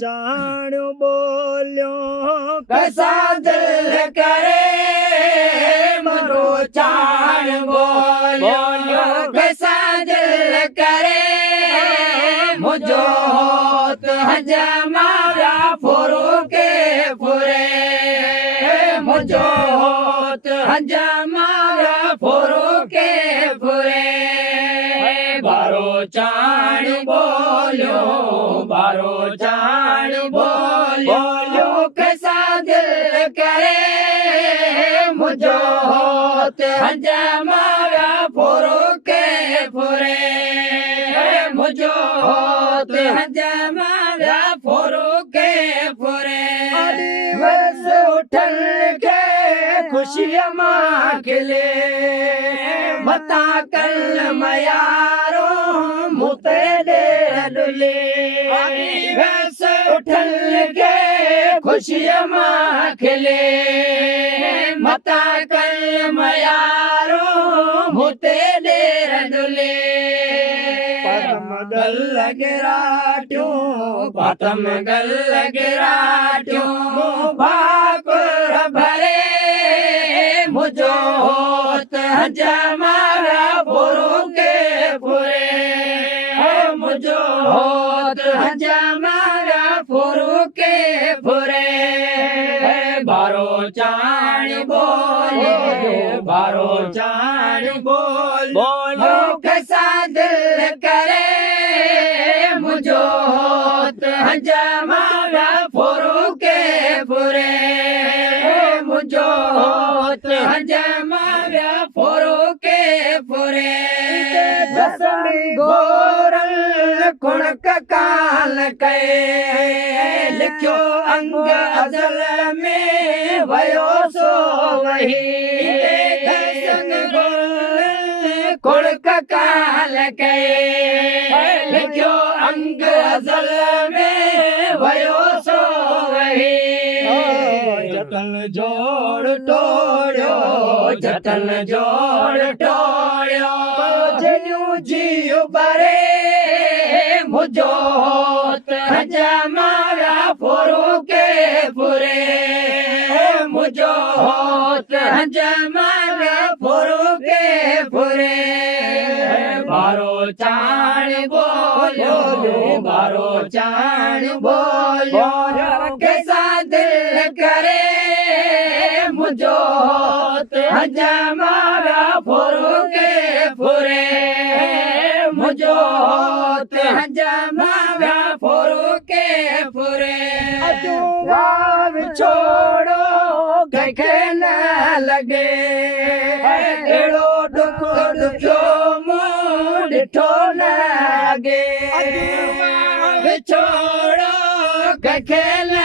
चाण बोलियो कसा दिल करे मरो चाण बोलियो कसा दिल करे मुझो होत हजमाया फुरु के फुरे मुझो होत हजमाया फुरु के फुरे बारो चाण बोलियो बारो चाण बोलियो कैसा दिल करे मुझो होत हजमाया फुरु के फुरे मुझो होत हजमाया फुरु के फुरे बस उठल के खुशियां मां खिले मता कल मयारो मुते दे डुले बस उठल के खुशियां मां खिले मता कल मयारो मुते दे डुले पतम गल गिराट्यो पतम गल गिराट्यो भाकुर भरे मुझो होत हजमाया फुरु के फुरे मुझो होत हजमाया फुरु के फुरे बारो चाण बोलियो बारो चाण बोलियो कैसा दिल करे मुझो होत हजमाया फुरु के फुरे मुझो होत हजमाया फुरु के फुरे दसमी गोरल कुणक काल के लिखियो अंग अजल में वयो सो वही कुणक काल के लिखियो अंग अजल में वयो सो वही जतन जोड़ टोड़ियो जतन जोड़ टोड़ियो जन्यू जियो बरे मुझो होत हजमाया फुरु के फुरे मुझो होत हजमाया फुरु के फुरे बारो चाण बोलियो बारो चाण बोलियो कैसा दिल करे मुझो होत हजमाया फुरु के फुरे मुझो होत हजमाया फुरु के फुरे गाँव छोड़ो कखे न लगे एड़ो दुख दुखो मुँह डिठो न लगे छोड़ो कखे न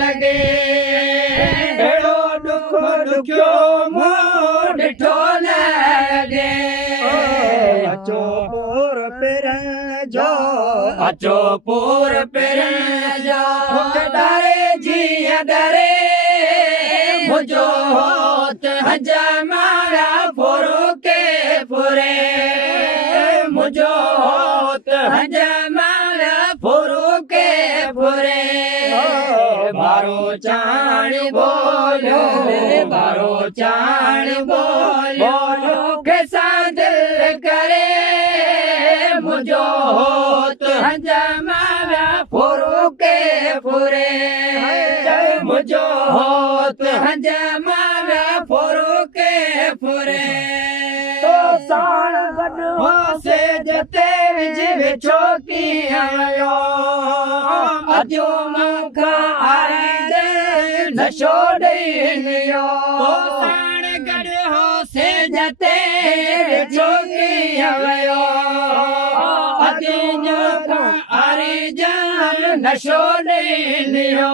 लगे एड़ो दुख दुखो मुँह डिठो न लगे अचो पूर पिर जो अचो पूर पिर जो डरे जिया डरे मुझो होत हजमाया फुरु के फुरे मुझो होत हजमाया फुरु के फुरे बारो चाण बोलियो बारो चाण बोलियो कैसा दिल करे मुझो होत हजमाया फुरु के फुरे मुझो होत हजमाया फुरु के फुरे तो साण गॾु हो से जते विझ विछो की आयो अजो मूंखा आरे नशो ॾेई लियो साण गॾु हो से जते विछो की आयो अजो मूंखा आरे जान नशो ॾेई लियो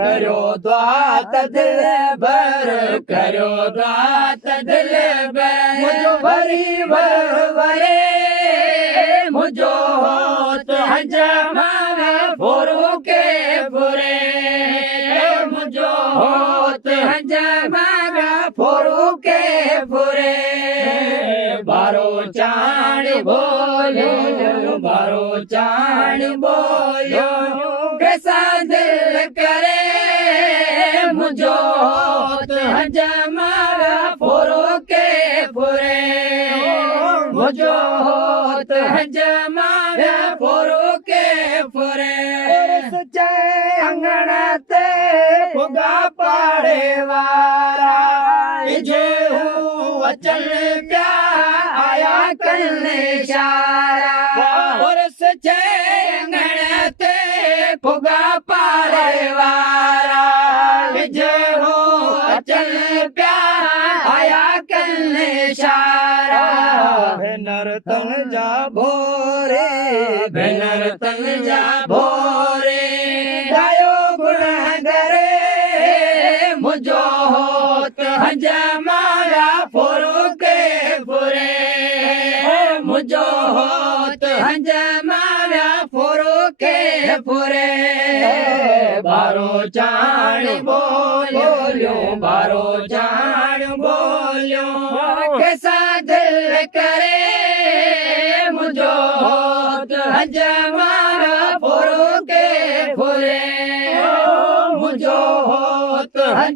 करो दुआत दिल भर करो दुआत दिल भर मुझो वरी वरे मुझो होत हजमाया फुरु के फुरे मुझो होत हजमाया फुरु के फुरे बारो चाण बोलियो बारो चाण बोलियो कैसा दिल करे मुझो जमारा फोरो के फुरे मुझो जमारा फोरो के फुरे सचे अंगण ते भुगा पाड़े वारा जे वचन प्या आया कल इशारा और सचे अंगण ते भुगा पाड़े वारा जे वचन प्या आया कल इशारा भेनर तन जा भोरे भेनर तन जा भोरे गायो गुण करे मुझो जमाया फोरो के फुरे मुझो जमाया फोरो के फुरे बारो चाण बोलियो बारो चाण बोलियो कैसा दिल करे मुझो जमाया फोरो के फुरे मुझो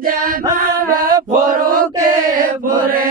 जमाया फोरो के फुरे